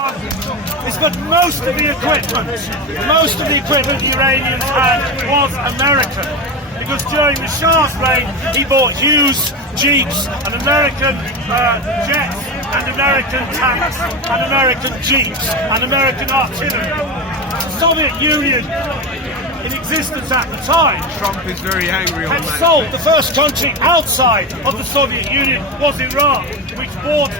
It's got most of the equipment the Iranians had was American. Because during the Shah's reign, he bought Hughes Jeeps and American jets and American tanks and American Jeeps and American artillery. The Soviet Union, in existence at the time, Trump is very angry on had that. sold. The first country outside of the Soviet Union was Iraq, which bought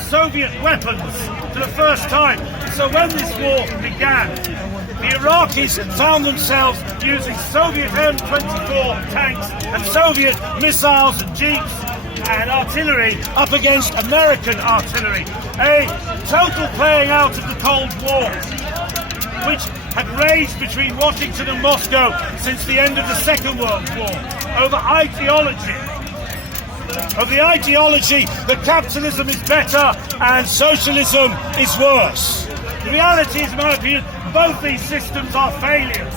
Soviet weapons for the first time. So when this war began, the Iraqis found themselves using Soviet M24 tanks and Soviet missiles and jeeps and artillery up against American artillery. A total playing out of the Cold War, which had raged between Washington and Moscow since the end of the Second World War over ideology. Of the ideology that capitalism is better and socialism is worse. The reality is, in my opinion, both these systems are failures.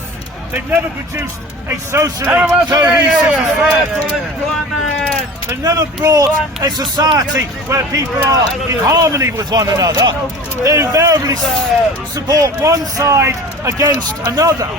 They've never produced a socially cohesive society. They've never brought a society where people are in harmony with one another. They invariably support one side against another.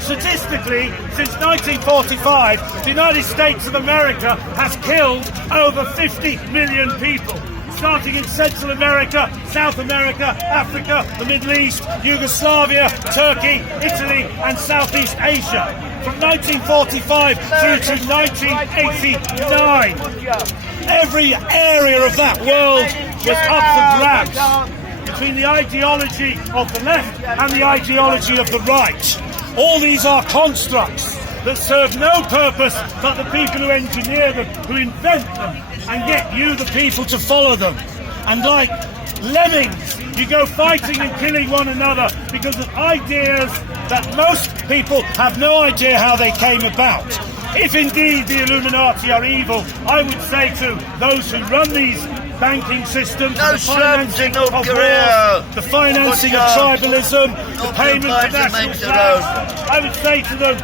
Statistically, since 1945, the United States of America has killed over 50 million people. Starting in Central America, South America, Africa, the Middle East, Yugoslavia, Turkey, Italy and Southeast Asia. From 1945 through to 1989. Every area of that world was up for grabs between the ideology of the left and the ideology of the right. All these are constructs that serve no purpose but the people who engineer them, who invent them, and get you, the people, to follow them. And like lemmings, you go fighting and killing one another because of ideas that most people have no idea how they came about. If indeed the Illuminati are evil, I would say to those who run these banking systems, the financing of war, the financing of tribalism, the payment of national flags, I would say to them,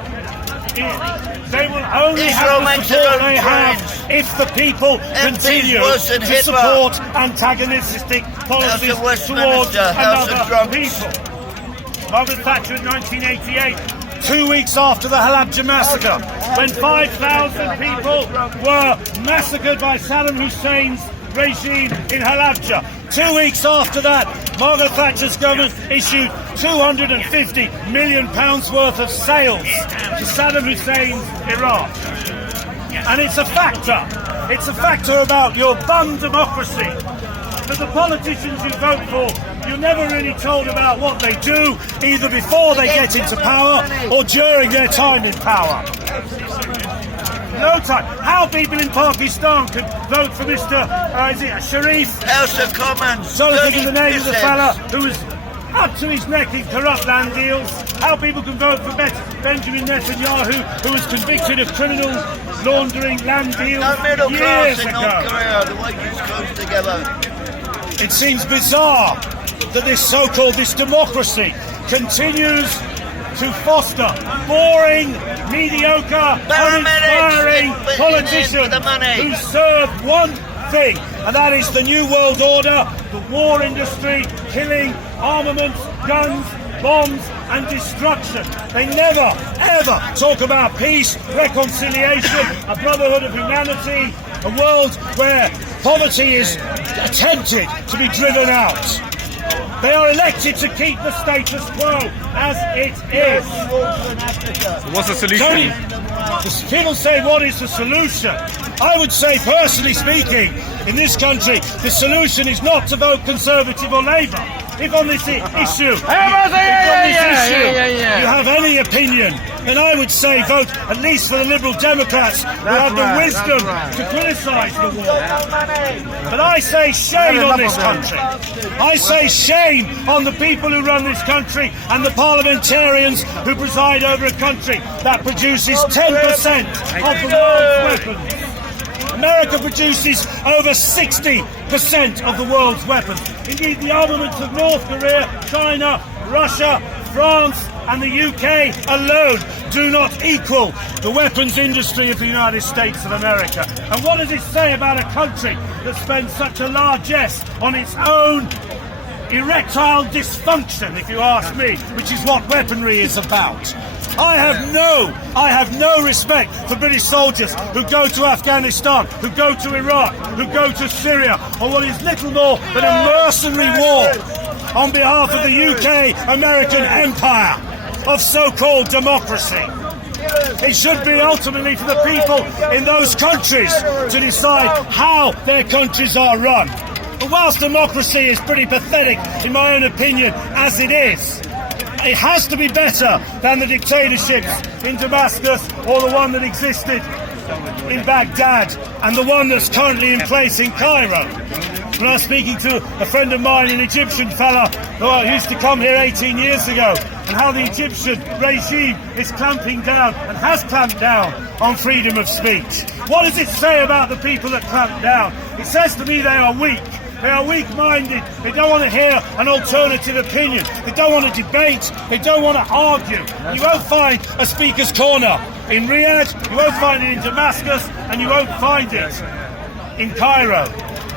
they will only have the support they have if the people continue to support antagonistic policies towards another people. Margaret Thatcher in 1988, 2 weeks after the Halabja massacre, when 5,000 people were massacred by Saddam Hussein's regime in Halabja. 2 weeks after that, Margaret Thatcher's government issued £250 million worth of sales to Saddam Hussein's Iraq. And it's a factor. It's a factor about your bum democracy. But the politicians you vote for, you're never really told about what they do, either before they get into power or during their time in power. No time. How people in Pakistan could vote for Mr. Sharif? House of Commons. Sorry, thinking the name of the fella who was up to his neck in corrupt land deals. How people can vote for Benjamin Netanyahu, who was convicted of criminal laundering land deals No middle class years in ago. North Korea. The wages goes together. It seems bizarre that this democracy continues to foster boring, mediocre, uninspiring politicians who serve one thing, and that is the New World Order, the war industry, killing, armaments, guns, bombs and destruction. They never, ever talk about peace, reconciliation, a brotherhood of humanity, a world where poverty is attempted to be driven out. They are elected to keep the status quo as it is. What's the solution? People say, what is the solution? I would say, personally speaking, in this country, the solution is not to vote Conservative or Labour. If on this issue, you have any opinion, then I would say vote at least for the Liberal Democrats who have the wisdom to criticise the war. But I say shame on this country. I say shame on the people who run this country and the parliamentarians who preside over a country that produces 10% of the world's weapons. America produces over 60% of the world's weapons. Indeed, the armaments of North Korea, China, Russia, France and the UK alone do not equal the weapons industry of the United States of America. And what does it say about a country that spends such a largesse on its own erectile dysfunction, if you ask me, which is what weaponry is about. I have no respect for British soldiers who go to Afghanistan, who go to Iraq, who go to Syria, or what is little more than a mercenary war on behalf of the UK American empire of so-called democracy. It should be ultimately for the people in those countries to decide how their countries are run. But whilst democracy is pretty pathetic, in my own opinion, as it is, it has to be better than the dictatorships in Damascus or the one that existed in Baghdad and the one that's currently in place in Cairo. When I was speaking to a friend of mine, an Egyptian fella who used to come here 18 years ago, and how the Egyptian regime is clamping down and has clamped down on freedom of speech. What does it say about the people that clamp down? It says to me they are weak. They are weak-minded. They don't want to hear an alternative opinion. They don't want to debate. They don't want to argue. You won't find a speaker's corner in Riyadh. You won't find it in Damascus, and you won't find it in Cairo.